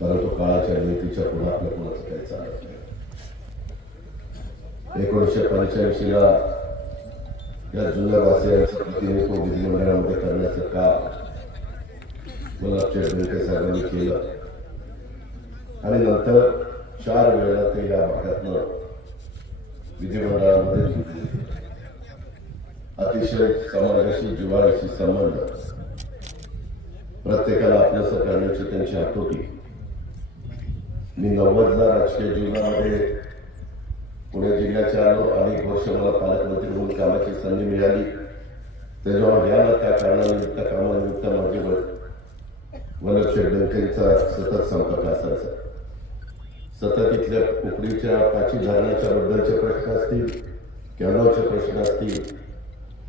परंतु काळाच्या नीतीच्या पुढे आपल्या कुणाचं काही चालत नाही. एकोणीसशे पंच्याऐंशीला या जुन्या वासियांचं प्रतिनिधित्व विधिमंडळामध्ये करण्याचं काम गुलाबच्या बेळके साहेबांनी केलं. आणि नंतर चार वेळेला ते या भागातनं विधिमंडळामध्ये अतिशय समाजाशी जिव्हाळ्याशी संबंध. प्रत्येकाला आपल्यासं करण्याची त्यांची आठवती मी नव्वदला राजकीय जीवनामध्ये पुणे जिल्ह्याच्या आलो अनेक वर्ष मला पालकमंत्री म्हणून कामाची संधी मिळाली. त्याच्यावर ह्या त्या कारणानिमित्त कामानिमित्त माझे वल्लभशेठ बँकेचा सतत संपर्क असायचा. सतत इथल्या कुकडीच्या पाची धरणाच्या बद्दलचे प्रश्न असतील केळगावचे प्रश्न असतील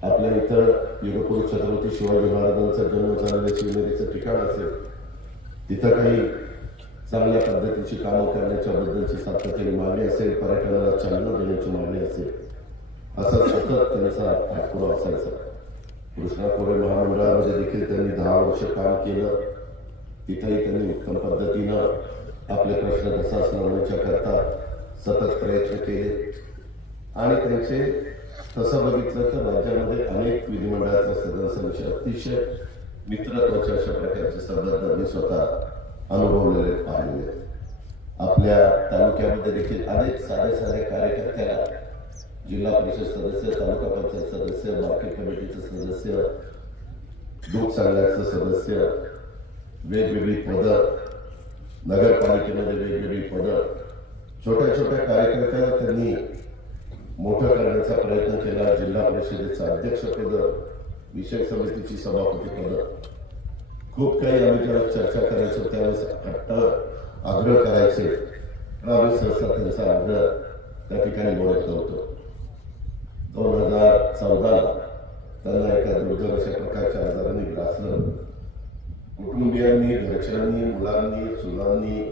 आपल्या इथं युगपुरुष छत्रपती शिवाजी महाराजांचा जन्म झालेलं शिवनेरीचं ठिकाण असेल तिथं काही चांगल्या पद्धतीची कामं करण्याच्या बद्दलची सातत्याने मागणी असेल पर्यटनाला चालना देण्याची मागणी असेल असा सतत त्यांचा पाठपुरावा असायचा. कृष्णा कोरे महामंडळामध्ये देखील त्यांनी दहा वर्ष काम केलं. तिथेही त्यांनी उत्तम पद्धतीनं आपले प्रश्न तसाच सोडवण्याच्या करता सतत प्रयत्न केले. आणि त्यांचे तसं बघितलं तर राज्यामध्ये अनेक विधिमंडळाच्या सदस्यांशी अतिशय मित्रत्वाच्या अशा प्रकारचे सरदार त्यांनी स्वतः अनुभवलेले पाहिले आपल्या तालुक्यामध्ये देखील अनेक साधे साधे कार्यकर्त्याला जिल्हा परिषद सदस्य तालुका पंचायत सदस्य मार्केट कमिटीचे सदस्य दूध संघाचं सदस्य वेगवेगळी पदं नगरपालिकेमध्ये वेगवेगळी पदं छोट्या छोट्या कार्यकर्त्याला त्यांनी मोठं करण्याचा प्रयत्न केला. जिल्हा परिषदेचं अध्यक्षपद विषय समितीची सभापती पद. खूप काही आम्ही जेव्हा चर्चा करायचो त्यावेळेस घट्ट आग्रह करायचे. पण आम्ही सहसा त्यांचा आग्रह त्या ठिकाणी बोलत नव्हतो दोन हजार चौदाला त्यांना एका दुर्धर अशा प्रकारच्या आजाराने ग्रासलं. कुटुंबियांनी घरच्यांनी मुलांनी चुलांनी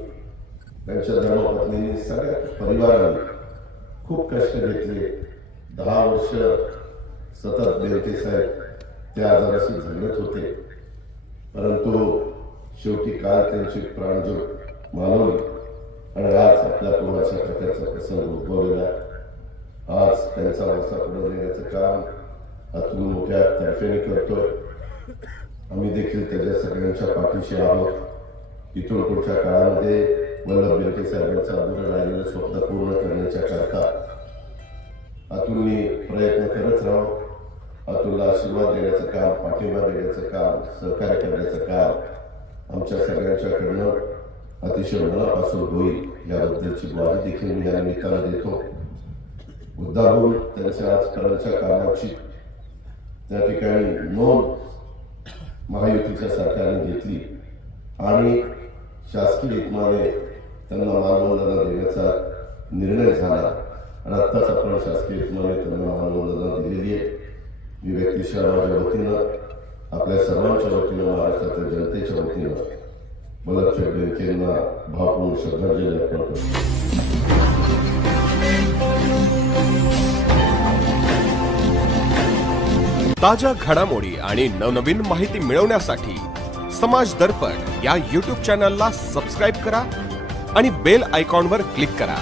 त्यांच्या धर्मपत्नींनी सगळ्या परिवाराने खूप कष्ट घेतले. दहा वर्ष सतत देवते साहेब त्या आजाराशी झगडत होते. परंतु शेवटी काल त्यांची प्राणज्योत मानवले आणि आज आपल्या पुढे अशा प्रकारचा प्रसंग उद्भवलेला आज त्यांचा वारसा पुढे देण्याचं काम अतुल मोठ्या तर्फेने करतोय. आम्ही देखील त्याच्या सगळ्यांच्या पाठीशी आहोत. इथून पुढच्या काळामध्ये वल्लभ बेळके साहेबांचं अधुरं राहिलेलं स्वप्न पूर्ण करण्याच्या करता अतुलनी प्रयत्न अतुलला आशीर्वाद देण्याचं काम पाठिंबा देण्याचं काम सहकार्य करण्याचं काम आमच्या सगळ्यांच्याकडनं अतिशय मनापासून होईल याबद्दलची ग्वाही देखील मी या निमित्तानं देतो. मुद्दाहून त्यांच्या आजपर्यंतच्या कामाची त्या ठिकाणी नोंद महायुतीच्या सरकारने घेतली आणि शासकीय इतमाने त्यांना मानवंदना देण्याचा निर्णय झाला. आणि आत्ताच आपण शासकीय इतमाने त्यांना मानवंदना दिलेली आहे. मी व्यक्तिशः माझ्या वतीनं आपल्या सर्वांच्या वतीनं महाराष्ट्रातल्या जनतेच्या वतीनं वल्लभच्या बँकेंना भावपूर्ण श्रद्धांजली अर्पण करतो. ताज्या घडामोडी आणि नवनवीन माहिती मिळवण्यासाठी समाज दर्पण या यूट्यूब चॅनलला सबस्क्राईब करा आणि बेल आयकॉनवर क्लिक करा.